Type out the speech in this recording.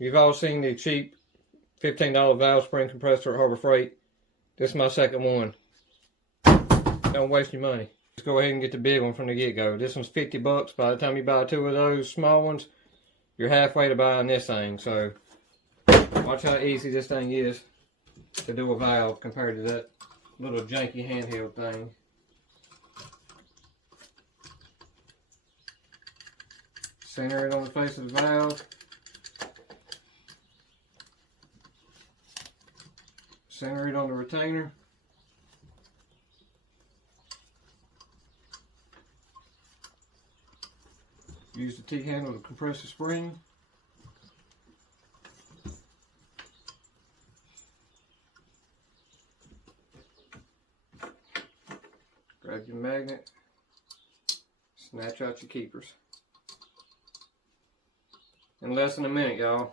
You've all seen the cheap $15 valve spring compressor at Harbor Freight. This is my second one. Don't waste your money. Just go ahead and get the big one from the get-go. This one's 50 bucks. By the time you buy 2 of those small ones, you're halfway to buying this thing. So watch how easy this thing is to do a valve compared to that little janky handheld thing. Center it on the face of the valve. Center it on the retainer. Use the T-handle to compress the spring. Grab your magnet. Snatch out your keepers. In less than a minute, y'all.